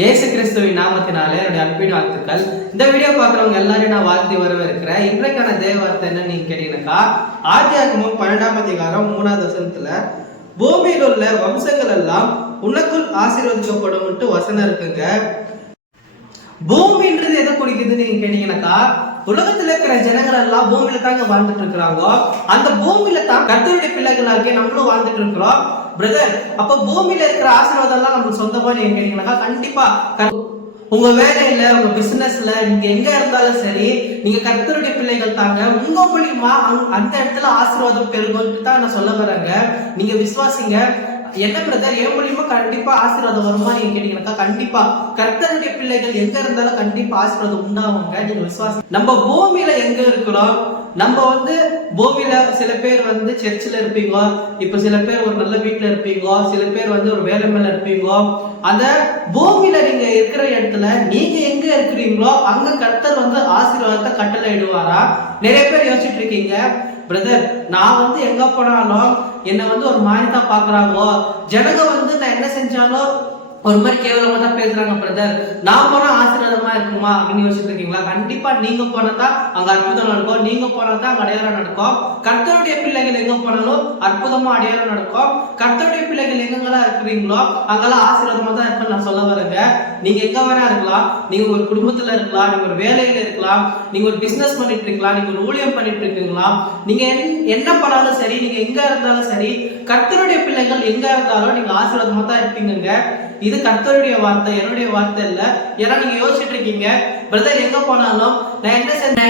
இயேசு கிறிஸ்துவின் நாமத்தினாலே என்னுடைய அன்பின் வாழ்த்துக்கள். இந்த வீடியோ பார்க்குறவங்க எல்லாரையும் நான் வாழ்த்தி வரவேற்கிறேன். இன்றைக்கான தேவ வார்த்தை என்ன நீங்க கேட்டீங்கன்னாக்கா, ஆதியாகமம் 12ஆம் அதிகாரம் 3வது வசனத்துல பூமியில் உள்ள வம்சங்கள் எல்லாம் உனக்குள் ஆசீர்வதிக்கப்படும் வசனம் இருக்குங்க. பூமின்றது எதை குறிக்குதுன்னு நீங்க கேட்டீங்கன்னாக்கா, உலகத்துல இருக்கிற ஜனங்கள் எல்லாம் பூமியில தாங்க வாழ்ந்துட்டு இருக்கிறாங்க. அந்த பூமியில தான் கர்த்தருடைய பிள்ளைகளாகிய நம்மளும் வாழ்ந்துட்டு இருக்கிறோம் பிரதர். அப்ப பூமியில இருக்கிற ஆசீர்வாதம் எல்லாம் நம்மளுக்கு சொந்தமா நீங்க கேட்டீங்கன்னாக்கா, கண்டிப்பா உங்க வேலையில, உங்க பிசினஸ்ல, நீங்க எங்க இருந்தாலும் சரி, நீங்க கர்த்தருடைய பிள்ளைகள் தாங்க. உங்க மூலியமா அந்த இடத்துல ஆசீர்வாதம் பெருகும் தான் நான் சொல்ல வரேங்க. நீங்க விசுவாசிங்க. என்ன பிரதர், என் மூலியமா கண்டிப்பா ஆசீர்வாதம் வருமா நீங்க கேட்டீங்கன்னாக்கா, கண்டிப்பா கர்த்தருடைய பிள்ளைகள் எங்க இருந்தாலும் கண்டிப்பா ஆசீர்வாதம் உண்டாகுங்க. நீங்க விசுவாசி. நம்ம பூமியில எங்க இருக்கிறோம்? நம்ம பூமியில சில பேர் சர்ச்சில் இருப்பீங்க, இப்ப சில பேர் ஒரு நல்ல வீட்டுல இருப்பீங்க, சில பேர் ஒரு வேலை மேல இருப்பீங்க. அந்த பூமியில நீங்க இருக்கிற இடத்துல நீங்க எங்க இருக்கிறீங்களோ அங்க கர்த்தர் ஆசீர்வாதத்தை கட்டளை இடுவாரா? நிறைய பேர் யோசிச்சுட்டு இருக்கீங்க, பிரதர் நான் எங்க போனாலும் என்ன ஒரு மாதிரி தான் பாக்குறாங்களோ, ஜனங்க நான் என்ன செஞ்சாலும் ஒரு மாதிரி கேவலமா தான் பேசுறாங்க பிரதர், நான் போனா ஆசீர்வாதமா இருக்குமா அப்படின்னு யோசிச்சுட்டு இருக்கீங்களா? கண்டிப்பா நீங்க போனதான் அங்க அற்புதம் நடக்கும். நீங்க போனதான் அங்க அடையாளம் நடக்கும். கர்த்தருடைய பிள்ளைகள் எங்க போனாலும் அற்புதமா அடையாளம் நடக்கும். கர்த்தருடைய பிள்ளைகள் எங்கெல்லாம் இருக்கிறீங்களோ அங்கெல்லாம் ஆசீர்வாதமா தான் இருக்குன்னு நான் சொல்ல வரேங்க. நீங்க எங்க வேணா இருக்கலாம், நீங்க ஒரு குடும்பத்துல இருக்கலாம், நீங்க ஒரு வேலையில இருக்கலாம், நீங்க ஒரு பிசினஸ் பண்ணிட்டு இருக்கலாம், நீங்க ஒரு ஊழியம் பண்ணிட்டு இருக்கீங்களா, நீங்க என்ன பண்ணாலும் சரி, நீங்க எங்க இருந்தாலும் சரி, கர்த்தருடைய பிள்ளைகள் எங்க இருந்தாலும் நீங்க ஆசீர்வாதமா தான் இருப்பீங்க. இது கர்த்தருடைய வார்த்தை, என்னுடைய வார்த்தை இல்ல. ஏன்னா நீங்க யோசிச்சுட்டு இருக்கீங்க, பிரதர் எங்க போனாலும் நான்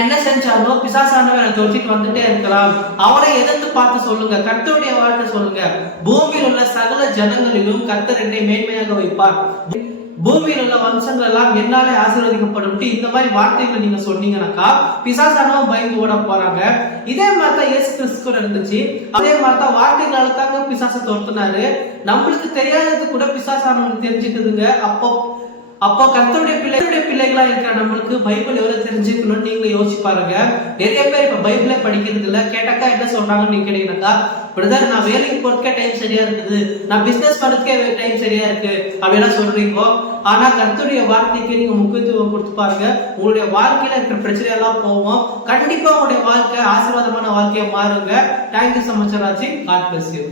என்ன செஞ்சாலும் பிசாசானவன் தொழிச்சிட்டு வந்துட்டே இருக்கலாம், அவனை எதிர்த்து பார்த்து சொல்லுங்க. கர்த்தருடைய வார்த்தை சொல்லுங்க. பூமியில் உள்ள சகல ஜனங்களிலும் கர்த்தர் என்னை மேன்மையாக வைப்பார், பூமியில் உள்ள வம்சங்கள் எல்லாம் என்னாலே ஆசீர்வதிக்கப்படும். இந்த மாதிரி வார்த்தைகளை நீங்க சொன்னீங்கன்னாக்கா பிசாசானவன் பயந்து ஓட போறாங்க. இதே மாதிரிதான் இயேசு கிறிஸ்து இருந்துச்சு. அதே மாதிரிதான் வார்த்தைகளால தாங்க பிசாசை துரத்துனாரு. நம்மளுக்கு தெரியாதது கூட பிசாசானவன் தெரிஞ்சுக்குதுங்க. அப்போ கர்த்தருடைய பிள்ளைகளா இருக்கிற நம்மளுக்கு பைபிள் எவ்வளவு தெரிஞ்சுக்கணும்னு நீங்க யோசிச்சு பாருங்க. நிறைய பேர் இப்ப பைபிளே படிக்கிறது இல்ல. கேட்டாக்கா என்ன சொல்றாங்கன்னு நீங்க கேட்டீங்கன்னாக்கா, பிரதர் நான் வேலைக்கு போறதுக்கே டைம் சரியா இருக்குது, நான் பிசினஸ் பண்றதுக்கே டைம் சரியா இருக்கு அப்படின்னா சொல்றீங்க. ஆனா கர்த்தருடைய வார்த்தைக்கு நீங்க முக்கியத்துவம் கொடுத்து பாருங்க. உங்களுடைய வாழ்க்கையில இருக்கிற பிரச்சனை எல்லாம் போவோம். கண்டிப்பா உங்களுடைய வாழ்க்கை ஆசீர்வாதமான வாழ்க்கையா மாறுங்க. Thank you so much Raji. God bless you.